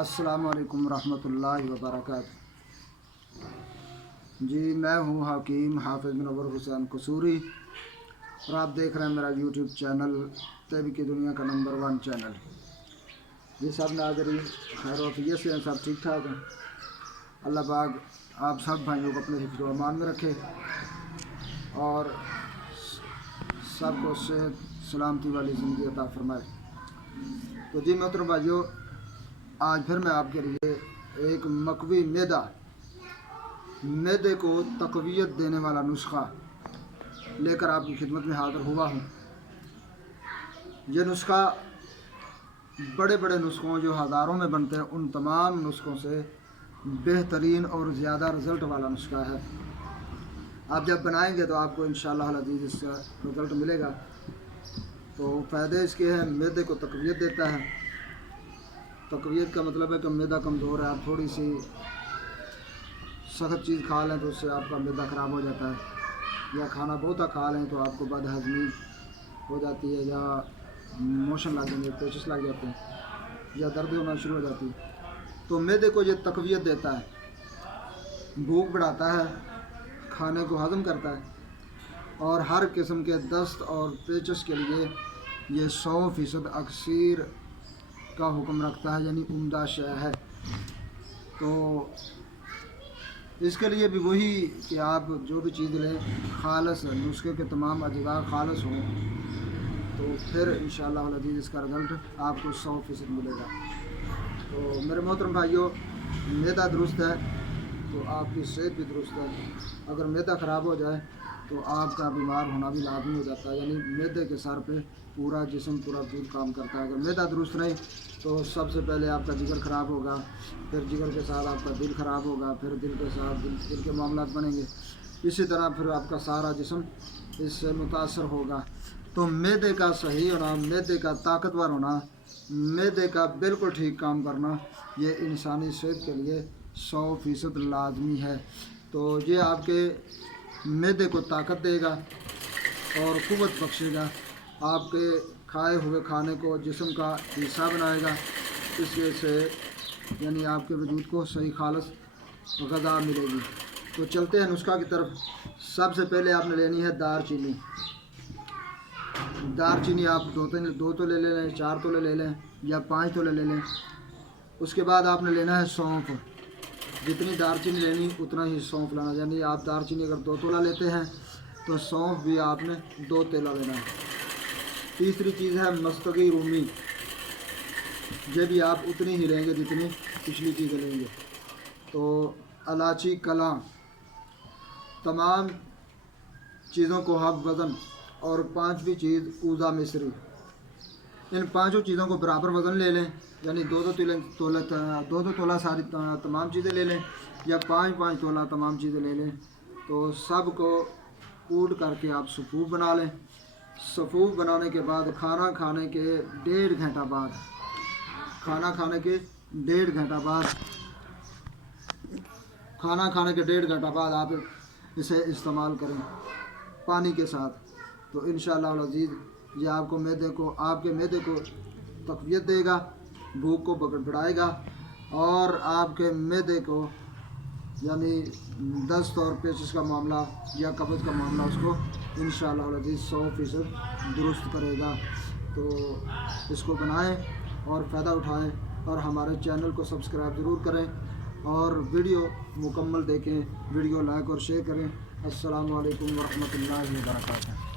अस्सलाम वालेकुम रहमतुल्लाहि व बरकातहू। जी मैं हूँ हकीम हाफिज़ मुनव्वर हुसैन कसूरी और आप देख रहे हैं मेरा यूट्यूब चैनल तैयब की दुनिया का नंबर 1 चैनल। ये सब नाज़रीन खैरियत से हैं, सब ठीक ठाक हैं। अल्लाह पाक आप सब भाइयों को अपने हिफ्ज़ व अमान में रखे और सबको सेहत सलामती वाली ज़िंदगी अता फरमाए। तो जी मोहतरम भाइयों, आज फिर मैं आपके लिए एक मकवी मैदे को तक़वियत देने वाला नुस्खा लेकर आपकी खिदमत में हाज़िर हुआ हूँ। ये नुस्खा बड़े बड़े नुस्खों जो हज़ारों में बनते हैं उन तमाम नुस्खों से बेहतरीन और ज़्यादा रिज़ल्ट वाला नुस्खा है। आप जब बनाएंगे तो आपको इंशाअल्लाह अज़ीज़ इसका रिज़ल्ट मिलेगा। तो फ़ायदे इसके हैं, मैदे को तक़वियत देता है। तक़वियत का मतलब है कि मैदा कमज़ोर है, आप थोड़ी सी सख्त चीज़ खा लें तो उससे आपका मैदा ख़राब हो जाता है, या खाना बहुता खा लें तो आपको बदहज़मी हो जाती है, या मोशन लग जाएंगे, पेचिश लग जाते हैं, या दर्द होना शुरू हो जाती है। तो मैदे को ये तक़वियत देता है, भूख बढ़ाता है, खाने को हज़म करता है और हर किस्म के दस्त और पेचिश के लिए ये 100% अक्सीर का हुक्म रखता है, यानी उम्दा शय है। तो इसके लिए भी वही कि आप जो भी चीज़ लें खालिस नुस्खे के तमाम अज्जा खालिस हों तो फिर इंशाअल्लाह अज़ीज़ इसका रिज़ल्ट आपको 100% मिलेगा। तो मेरे मोहतरम भाइयों, मैदा दुरुस्त है तो आपकी सेहत भी दुरुस्त है। अगर मैदा ख़राब हो जाए तो आपका बीमार होना भी लाज़मी हो जाता है, यानी मैदे के सर पे पूरा जिस्म पूरा वजूद काम करता है। अगर मैदा दुरुस्त नहीं तो सबसे पहले आपका जिगर ख़राब होगा, फिर जिगर के साथ आपका दिल ख़राब होगा, फिर दिल के साथ दिल के मामलात बनेंगे, इसी तरह फिर आपका सारा जिस्म इससे मुतासर होगा। तो मैदे का सही होना, मैदे का ताकतवर होना, मैदे का बिल्कुल ठीक काम करना, ये इंसानी सेहत के लिए 100% लाजमी है। तो ये आपके मैदे को ताकत देगा और क़ुव्वत बख्शेगा, आपके खाए हुए खाने को जिस्म का हिस्सा बनाएगा, इस वजह से यानी आपके वजूद को सही खालिस ग़ज़ा मिलेगी। तो चलते हैं नुस्खा की तरफ। सबसे पहले आपने लेनी है दारचीनी। दारचीनी आप दो तोले ले लें, 4 तोले ले लें, या 5 तोले ले लें। उसके बाद आपने लेना है सौंफ। जितनी दारचीनी लेनी उतना ही सौंफ लेना, यानी आप दारचीनी अगर 2 तोला लेते हैं तो सौंफ भी आपने 2 तोला लेना है। तीसरी चीज़ है मस्तगी रूमी। ये भी आप उतनी ही लेंगे जितनी पिछली चीज़ें लेंगे। तो इलायची कलां, तमाम चीज़ों को हाफ वज़न, और 5वीं चीज़ ऊज़ा मिस्री। इन 5 चीज़ों को बराबर वज़न ले लें, यानी 2-2 तोला सारी तमाम चीज़ें ले लें, या 5-5 तोला तमाम चीज़ें ले लें। तो सब को कूट करके आप सफ़ूफ बना लें। सफ़ूफ बनाने के बाद खाना खाने के 1.5 घंटा बाद, खाना खाने के 1.5 घंटा बाद आप इसे इस्तेमाल करें पानी के साथ। तो इंशाअल्लाह अज़ीज़ ये आपके मैदे को तक़वियत देगा, भूख को बढ़ाएगा और आपके मैदे को यानी दस्त और पेचिश का मामला या कब्ज़ का मामला उसको इंशाअल्लाह अज़ीज़ 100% दुरुस्त करेगा। तो इसको बनाएं और फ़ायदा उठाएं और हमारे चैनल को सब्सक्राइब ज़रूर करें और वीडियो मुकम्मल देखें, वीडियो लाइक और शेयर करें। अस्सलामु अलैकुम व रहमतुल्लाहि व बरकातहू।